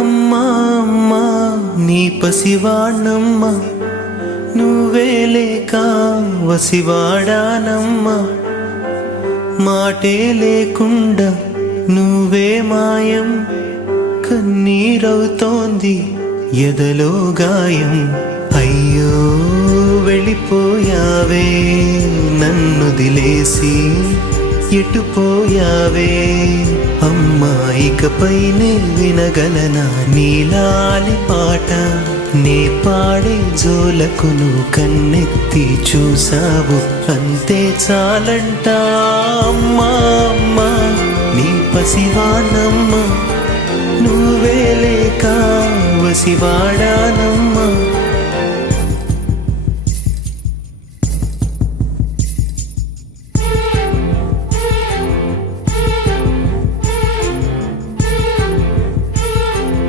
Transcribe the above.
అమ్మా అమ్మా నీ పసివాణ్ణమ్మా, నువ్వే లేక వసివాడానమ్మా. మాటే లేకుండా నువ్వే మాయం, కన్నీరవుతోంది ఎదలో గాయం. అయ్యో వెళ్ళిపోయావే నన్ను దిలేసి, ఎటుపోయావే అమ్మా. ఇకపైనే వినగలనా నీలాలి పాట, నే పాడే జోలకు నువ్వు కన్నెత్తి చూసావు, అంతే చాలంట. అమ్మా అమ్మా నీ పసివానమ్మా, నువ్వే లేక వసివాడా